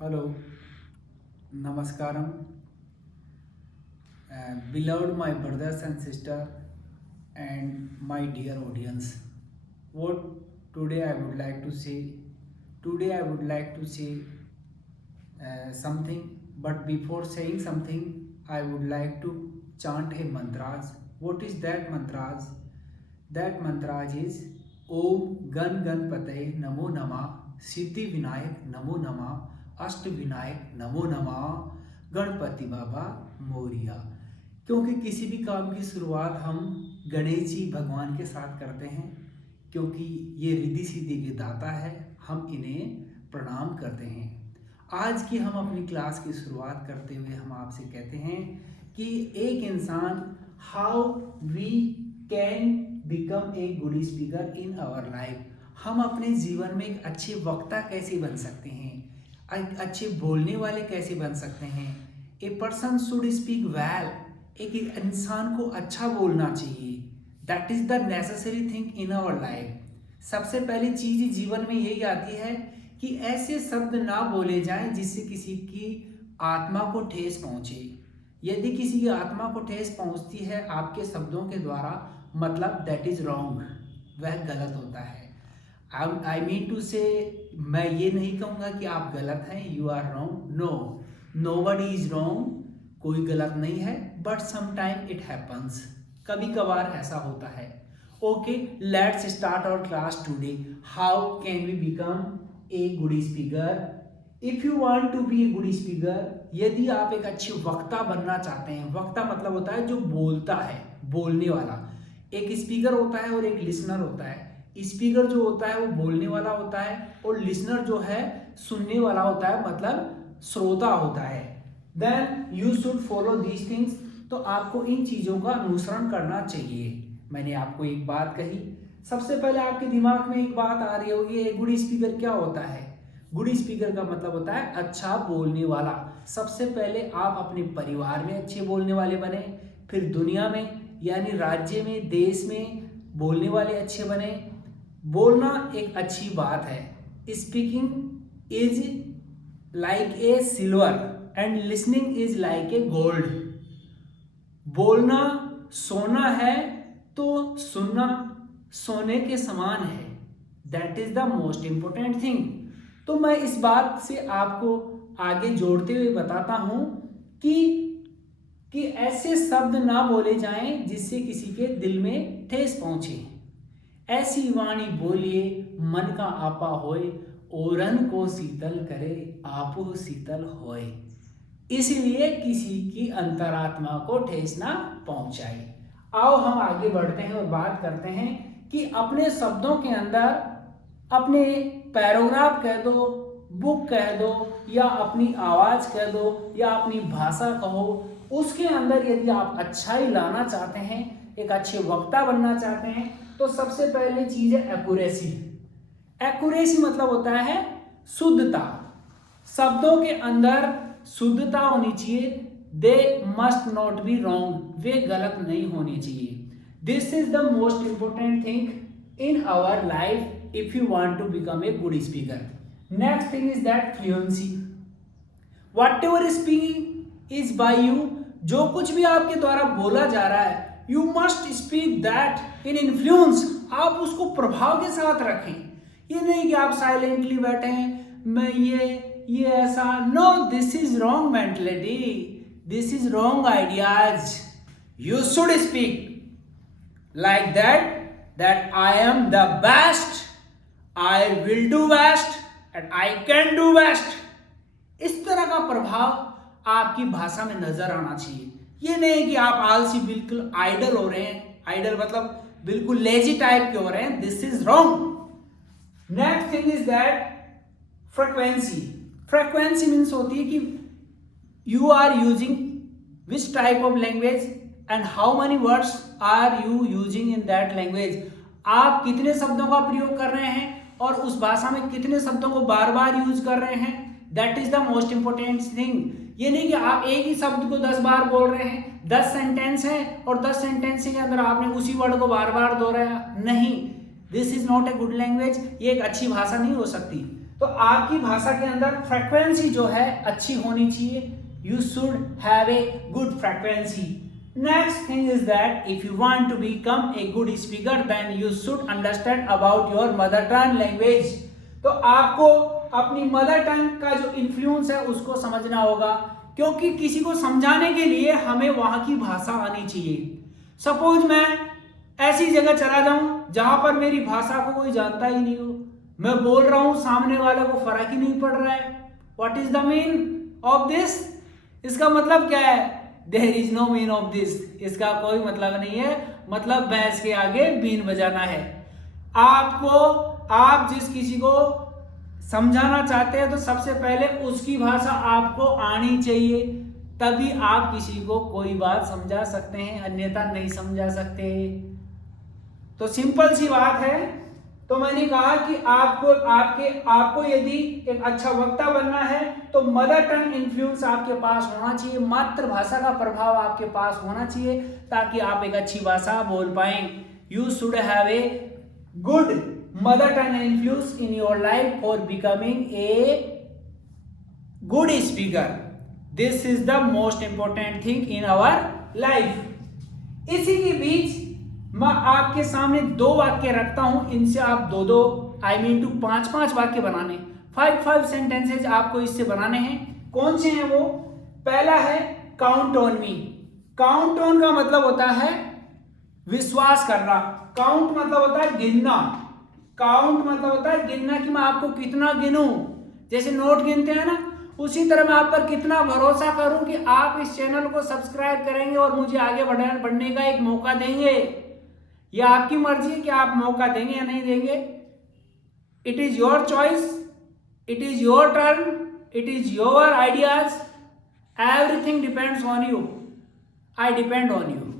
Hello, Namaskaram, beloved my brothers and sisters, and my dear audience. What today I would like to say? Today I would like to say something, but before saying something, I would like to chant a mantras. What is that mantras? That mantras is Om Gan Ganpataye Namo Nama Siddhi Vinayak Namo Nama अष्ट विनायक नमो नमः गणपति बाबा मोरिया। क्योंकि किसी भी काम की शुरुआत हम गणेश जी भगवान के साथ करते हैं, क्योंकि ये रिद्धि सिद्धि के दाता है, हम इन्हें प्रणाम करते हैं। आज की हम अपनी क्लास की शुरुआत करते हुए हम आपसे कहते हैं कि एक इंसान how we can become a good speaker in our life. हम अपने जीवन में एक अच्छे वक्ता कैसे बन सकते हैं, अच्छे बोलने वाले कैसे बन सकते हैं। A person should speak well. एक इंसान को अच्छा बोलना चाहिए। That is the necessary thing in our life. सबसे पहली चीज जीवन में यही आती है कि ऐसे शब्द ना बोले जाएं जिससे किसी की आत्मा को ठेस पहुंचे। यदि किसी की आत्मा को ठेस पहुंचती है आपके शब्दों के द्वारा, मतलब दैट इज रॉन्ग, वह गलत होता है। आई मीन टू से, मैं ये नहीं कहूँगा कि आप गलत हैं, you are wrong. No, nobody is wrong, कोई गलत नहीं है, बट समटाइम इट हैपन्स, कभी कभार ऐसा होता है। Okay, let's start our class today. How can we become a good speaker? If you want to be a good speaker, यदि आप एक अच्छे वक्ता बनना चाहते हैं, वक्ता मतलब होता है जो बोलता है, बोलने वाला। एक स्पीकर होता है और एक लिसनर होता है। स्पीकर जो होता है वो बोलने वाला होता है, और लिसनर जो है सुनने वाला होता है, मतलब श्रोता होता है। Then you should follow these things. तो आपको इन चीज़ों का अनुसरण करना चाहिए। मैंने आपको एक बात कही, सबसे पहले आपके दिमाग में एक बात आ रही होगी, गुड स्पीकर क्या होता है? गुड स्पीकर का मतलब होता है अच्छा बोलने वाला। सबसे पहले आप अपने परिवार में अच्छे बोलने वाले बने, फिर दुनिया में यानी राज्य में, देश में बोलने वाले अच्छे बने। बोलना एक अच्छी बात है। Speaking is like a silver and listening is like a gold. बोलना सोना है तो सुनना सोने के समान है। That is the most important thing. तो मैं इस बात से आपको आगे जोड़ते हुए बताता हूं कि ऐसे शब्द ना बोले जाएं जिससे किसी के दिल में ठेस पहुंचे। ऐसी वाणी बोलिए मन का आपा होए, ओरन को शीतल करे आपो शीतल होए। इसलिए किसी की अंतरात्मा को ठेस ना पहुंचाए। आओ हम आगे बढ़ते हैं और बात करते हैं कि अपने शब्दों के अंदर अपने पैराग्राफ कह दो, बुक कह दो, या अपनी आवाज कह दो, या अपनी भाषा कहो, उसके अंदर यदि आप अच्छाई लाना चाहते हैं, एक अच्छे वक्ता बनना चाहते हैं, तो सबसे पहले चीज है एक्यूरेसी। एक्यूरेसी मतलब होता है शुद्धता। शब्दों के अंदर शुद्धता होनी चाहिए। They must not be wrong, वे गलत नहीं होनी चाहिए। This is the most important thing in our life if you want to become a good speaker. Next thing is that fluency. Whatever speaking is by you, जो कुछ भी आपके द्वारा बोला जा रहा है, you must speak that in influence. आप उसको प्रभाव के साथ रखें। ये नहीं कि आप साइलेंटली बैठे हैं, मैं ये ऐसा। No, this is wrong mentality, this is wrong ideas. You should speak like that I am the best, I will do best and I can do best. इस तरह का प्रभाव आपकी भाषा में नजर आना चाहिए। ये नहीं कि आप आलसी, बिल्कुल आइडल हो रहे हैं। आइडल मतलब बिल्कुल लेजी टाइप के हो रहे हैं। This is wrong. Next thing is that frequency. Frequency means होती है कि you are using which type of language and how many words are you using in that language. आप कितने शब्दों का प्रयोग कर रहे हैं और उस भाषा में कितने शब्दों को बार बार यूज कर रहे हैं। That is the most important thing. ये नहीं कि आप एक ही शब्द को 10 बार बोल रहे हैं, 10 सेंटेंस हैं और 10 सेंटेंस के अंदर आपने उसी वर्ड को बार बार दोहराया। नहीं, this is not a good language. ये एक अच्छी भाषा नहीं हो सकती। तो आपकी भाषा के अंदर फ्रीक्वेंसी जो है अच्छी होनी चाहिए. You should have a good frequency. Next thing is that if you want to become a good speaker, then you should understand about your mother tongue language. तो आपको अपनी मदर टंग का जो इन्फ्लुएंस है उसको समझना होगा, क्योंकि किसी को समझाने के लिए हमें वहां की भाषा आनी चाहिए. सपोज मैं ऐसी जगह चला जाऊं जहां पर मेरी भाषा को कोई जानता ही नहीं हो, मैं बोल रहा हूं, सामने वाले को फर्क ही नहीं पड़ रहा है. What is the mean of this? इसका मतलब क्या है? There is no mean of this. इसका कोई मतलब नहीं है. मतलब भैंस के आगे बीन बजाना है. आप जिस किसी को समझाना चाहते हैं तो सबसे पहले उसकी भाषा आपको आनी चाहिए, तभी आप किसी को कोई बात समझा सकते हैं, अन्यथा नहीं समझा सकते. तो सिंपल सी बात है. तो मैंने कहा कि आपको यदि एक अच्छा वक्ता बनना है तो मदर टंग इन्फ्लुएंस आपके पास होना चाहिए, मातृभाषा का प्रभाव आपके पास होना चाहिए, ताकि आप एक अच्छी भाषा बोल पाएं. You should have a good mother tongue influence in your life for becoming a good speaker. This is the most important thing in our life. इसी के बीच मैं आपके सामने 2 वाक्य रखता हूं, इनसे आप 2 टू 5 वाक्य बनाने, 5 सेंटेंसेज आपको इससे बनाने हैं. कौन से हैं वो? पहला है count on me. Count on का मतलब होता है विश्वास करना. काउंट मतलब होता है गिनना. काउंट मतलब होता है गिनना, कि मैं आपको कितना गिनूं. जैसे नोट गिनते हैं ना, उसी तरह मैं आप पर कितना भरोसा करूं कि आप इस चैनल को सब्सक्राइब करेंगे और मुझे आगे बढ़ने का एक मौका देंगे. यह आपकी मर्जी है कि आप मौका देंगे या नहीं देंगे. It is your choice, it is your turn, it is your ideas. Everything depends on you. I depend on you.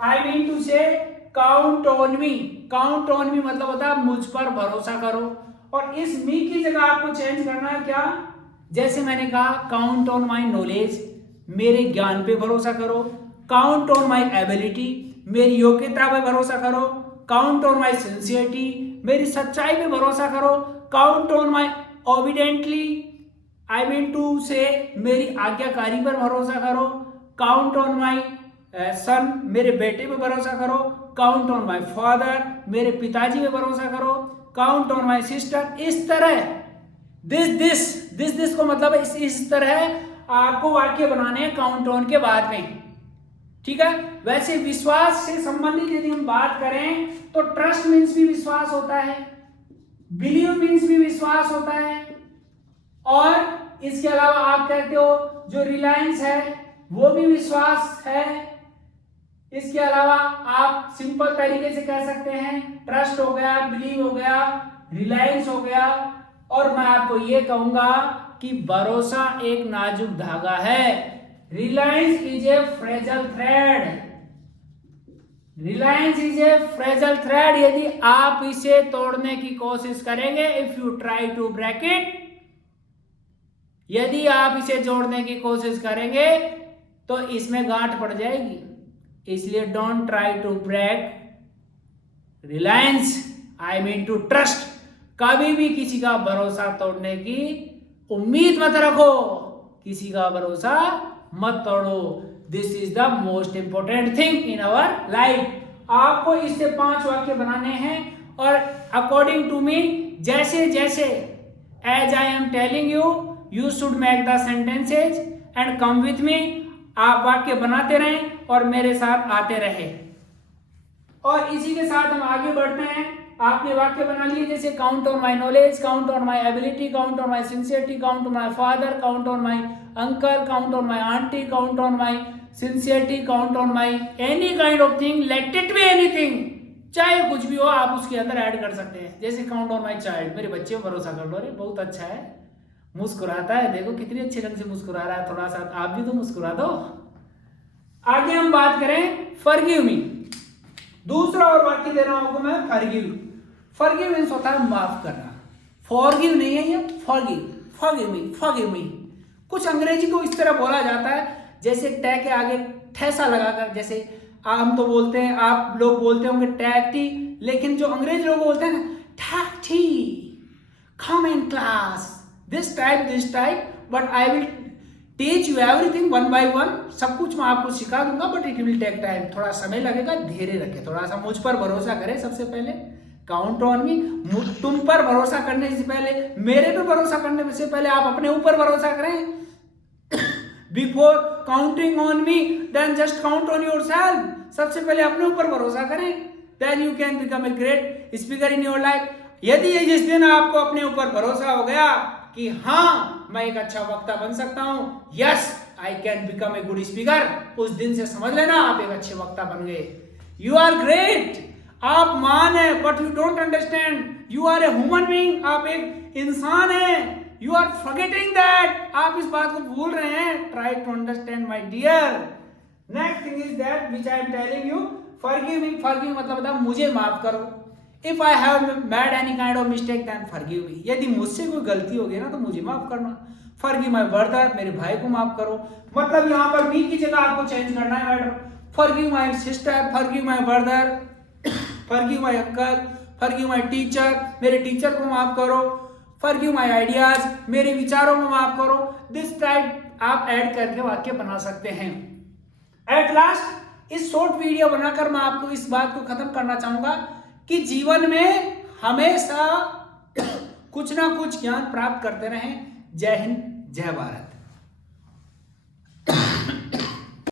I mean to say count on me. Count on me मतलब होता है मुझ पर भरोसा करो. और इस मी की जगह आपको चेंज करना है. क्या? जैसे मैंने कहा काउंट ऑन माई नॉलेज, मेरे ज्ञान पे भरोसा करो. काउंट ऑन माई एबिलिटी, मेरी योग्यता पे भरोसा करो. काउंट ऑन माई सिंसियरिटी, मेरी सच्चाई पे भरोसा करो. Count on my obediently, I mean to say मेरी आज्ञाकारी पर भरोसा करो. काउंट ऑन माई सन, मेरे बेटे पे भरोसा करो. काउंट ऑन माई फादर, मेरे पिताजी पे भरोसा करो. Count on my sister. इस तरह दिस को मतलब इस तरह आपको वाक्य बनाने हैं काउंट ऑन के बाद में. ठीक है. वैसे विश्वास से संबंधित यदि हम बात करें तो ट्रस्ट मीन्स भी विश्वास होता है, बिलीव मीन्स भी विश्वास होता है, और इसके अलावा आप कहते हो जो रिलायंस है वो भी विश्वास है. इसके अलावा आप सिंपल तरीके से कह सकते हैं ट्रस्ट हो गया, बिलीव हो गया, रिलायंस हो गया. और मैं आपको ये कहूंगा कि भरोसा एक नाजुक धागा है. Reliance is a fragile thread. Reliance is a fragile thread. यदि आप इसे तोड़ने की कोशिश करेंगे, if you try to break it, यदि आप इसे जोड़ने की कोशिश करेंगे तो इसमें गांठ पड़ जाएगी. इसलिए don't try to break reliance, I mean to trust. कभी भी किसी का भरोसा तोड़ने की उम्मीद मत रखो, किसी का भरोसा मत तोड़ो. This is the most important thing in our life. आपको इससे 5 वाक्य बनाने हैं, और अकॉर्डिंग टू मी, जैसे जैसे as I am telling you, you should make the sentences and come with me. आप वाक्य बनाते रहें और मेरे साथ आते रहे. और इसी के साथ हम आगे बढ़ते हैं. आपने वाक्य बना लिए जैसे count on my knowledge, count on my ability, count on my sincerity, count on my father, count on my uncle, count on my aunty, count on my sincerity, count on my any kind of thing, let it be anything. चाहे कुछ भी हो आप उसके अंदर add कर सकते हैं. जैसे काउंट ऑन माई चाइल्ड, मेरे बच्चे पर भरोसा कर लो. अरे बहुत अच्छा है, मुस्कुराता है, देखो कितनी अच्छे ढंग से मुस्कुरा रहा है. थोड़ा सा आप भी तो मुस्कुरा दो. आगे हम बात करें फॉरगिव मी. दूसरा और वाक्य दे रहा हूं आपको मैं, फॉरगिव. फॉरगिव मींस होता है माफ करना. फॉरगिव नहीं है ये, फॉरगिव. Forgive me. कुछ अंग्रेजी को इस तरह बोला जाता है जैसे टै के आगे ठैसा लगाकर. जैसे हम तो बोलते हैं, आप लोग बोलते होंगे टैग टी, लेकिन जो अंग्रेज लोग बोलते हैं ना, ठैग T. come in class, this type, but I will teach you everything one by one. सब कुछ मैं आपको सिखा दूंगा, but it will take time. थोड़ा समय लगेगा, धैर्य रखें, थोड़ा सा मुझ पर भरोसा करें. सबसे पहले काउंट ऑन मी. तुम पर भरोसा करने से पहले, मेरे पे भरोसा करने से पहले आप अपने ऊपर भरोसा करें. Before counting on me, then just count on yourself. सबसे पहले अपने ऊपर भरोसा करें, then you can become a great speaker in your life. यदि जिस दिन आपको अपने ऊपर भरोसा हो गया कि हाँ मैं एक अच्छा वक्ता बन सकता हूं, yes I can become a good speaker, उस दिन से समझ लेना आप एक अच्छे वक्ता बन गए. You are great. आप मान है, but you don't understand. You are a human being. आप एक इंसान है. You are forgetting that. आप इस बात को भूल रहे हैं. Try to understand my dear. Next thing is that which I am telling you. Forgive me. Forgive मतलब था मुझे माफ करो. If I have made any kind of mistake then forgive me. यदि मुझसे कोई गलती हो गई ना तो मुझे माफ करना. Forgive my brother. मेरे भाई को माफ करो. मतलब यहाँ पर मी की जगह आपको चेंज करना है madam. Forgive my sister. Forgive my brother. Forgive my uncle. Forgive my teacher. मेरे टीचर को माफ करो. Forgive my ideas. मेरे विचारों को माफ करो. दिस टाइप आप ऐड करके वाक्य बना सकते हैं. एट लास्ट इस शॉर्ट वीडियो बनाकर मैं आपको इस बात को खत्म करना चाहूंगा कि जीवन में हमेशा कुछ ना कुछ ज्ञान प्राप्त करते रहें. जय हिंद, जय भारत.